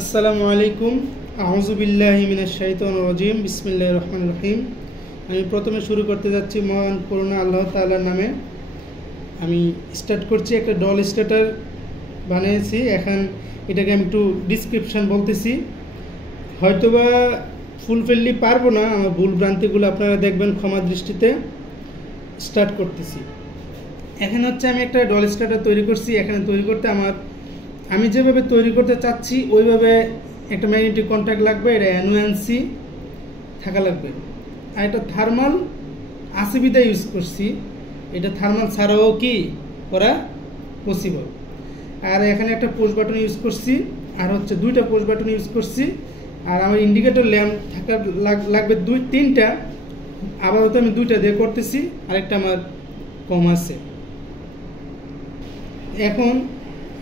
আসসালামু আলাইকুম। আউযু বিল্লাহি মিনাশ শাইতানির রাজিম। বিসমিল্লাহির রহমানির রহিম। আমি প্রথমে শুরু করতে যাচ্ছি মহান করুণা আল্লাহ তাআলার নামে। আমি স্টার্ট করছি, একটা ডল স্টার্টার বানিয়েছি। এখন এটাকে আমি একটু ডিসক্রিপশন বলতেছি, হয়তোবা ফুলফিললি পারবো না, আমার ভুল ভ্রান্তিগুলো আপনারা দেখবেন ক্ষমা দৃষ্টিতে। স্টার্ট করতেছি। এখানে হচ্ছে আমি একটা ডল স্টার্টার তৈরি করছি। এখানে তৈরি করতে আমি যেভাবে তৈরি করতে চাচ্ছি ওইভাবে একটা ম্যাগনেটিক কন্ট্যাক্ট লাগবে, এটা NONC থাকা লাগবে। আর এটা থার্মাল ACB ইউজ করছি, এটা থার্মাল ছাড়াও কি করা পসিবল। আর এখানে একটা পুশ বাটন ইউজ করছি, আর হচ্ছে দুইটা পুশ বাটন ইউজ করছি। আর আমার ইন্ডিকেটর ল্যাম্প থাকা লাগবে তিনটা, আপাতত আমি দুইটা দিয়ে করতেছি, আরেকটা আমার কম আছে। এখন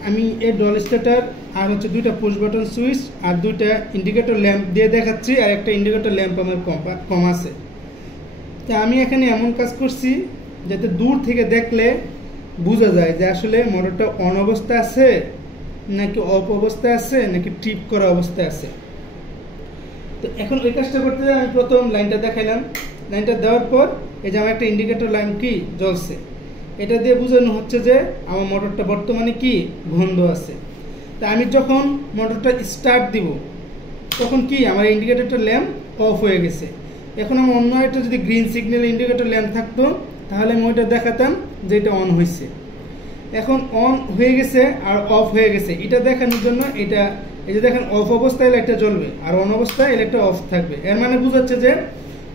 আমি এই ডল স্টার্টার আর হচ্ছে দুইটা পুশ বাটন সুইচ আর দুইটা ইন্ডিকেটর ল্যাম্প দিয়ে দেখাচ্ছি, আর একটা ইন্ডিকেটর ল্যাম্প আমার কম আছে। তা আমি এখানে এমন কাজ করছি যাতে দূর থেকে দেখলে বোঝা যায় যে আসলে মোটরটা অন অবস্থা আছে নাকি অফ অবস্থায় আছে নাকি ট্রিপ করা অবস্থায় আছে। তো এখন ওই কাজটা করতে আমি প্রথম লাইনটা দেখাইলাম। লাইনটা দেওয়ার পর এই যে আমার একটা ইন্ডিকেটর লাইন কি জ্বলছে, এটা দিয়ে বোঝানো হচ্ছে যে আমার মোটরটা বর্তমানে কি বন্ধ আছে। তা আমি যখন মোটরটা স্টার্ট দিব তখন কি আমার ইন্ডিকেটরটা ল্যাম্প অফ হয়ে গেছে। এখন আমার অন্য একটা যদি গ্রিন সিগন্যাল ইন্ডিকেটর ল্যাম্প থাকতো তাহলে আমি ওইটা দেখাতাম যে এটা অন হয়েছে। এখন অন হয়ে গেছে আর অফ হয়ে গেছে, এটা দেখানোর জন্য এটা এই যে দেখেন অফ অবস্থায় লাইটটা জ্বলবে আর অন অবস্থায় এই লাইটটা অফ থাকবে। এর মানে বোঝাচ্ছে যে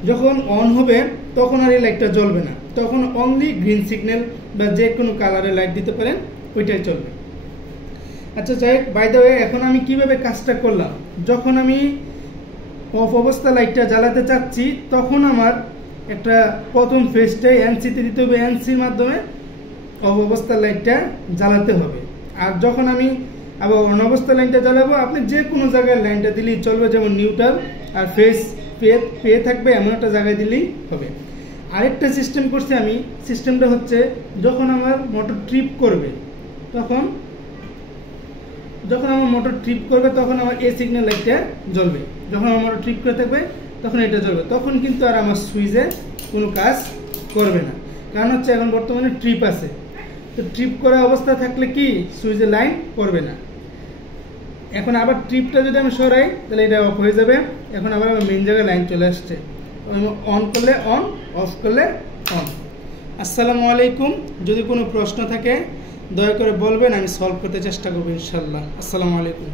যখন অন হবে তখন আর এই লাইটটা জ্বলবে না, তখন অনলি গ্রিন সিগন্যাল বা যে কোনো কালারের লাইট দিতে পারেন, ওইটাই চলবে। আচ্ছা যাই হোক, বাই দ্য ওয়ে এখন আমি কিভাবে কাজটা করলাম। যখন আমি অফ অবস্থা লাইটটা জ্বালাতে চাচ্ছি তখন আমার একটা প্রথম ফেজটাই NC-তে দিতে হবে, NC-র মাধ্যমে অফ অবস্থার লাইটটা জ্বালাতে হবে। আর যখন আমি আবার অন অবস্থা লাইনটা জ্বালাবো, আপনি যে কোনো জায়গায় লাইনটা দিলেই চলবে, যেমন নিউট্রাল আর ফেজ পেয়ে থাকবে এমন একটা জায়গায় দিলেই হবে। আরেকটা সিস্টেম করছি আমি, সিস্টেমটা হচ্ছে যখন আমার মোটর ট্রিপ করবে তখন তখন আমার এই সিগন্যাল লাইটটা জ্বলবে। যখন আমার মোটর ট্রিপ করে থাকবে তখন এটা জ্বলবে, তখন কিন্তু আর আমার সুইচে কোনো কাজ করবে না, কারণ হচ্ছে এখন বর্তমানে ট্রিপ আছে। তো ট্রিপ করা অবস্থা থাকলে কি সুইচে লাইন পড়বে না। এখন আবার ট্রিপটা যদি আমি সরাই তাহলে এটা অফ হয়ে যাবে। এখন আবার আমার মেইন জায়গায় লাইন চলে আসছে, অন করলে অন, অফ করলে অন। আসসালামু আলাইকুম। যদি কোনো প্রশ্ন থাকে দয়া করে বলবেন, আমি সলভ করতে চেষ্টা করবো ইনশাল্লাহ। আসসালামু আলাইকুম।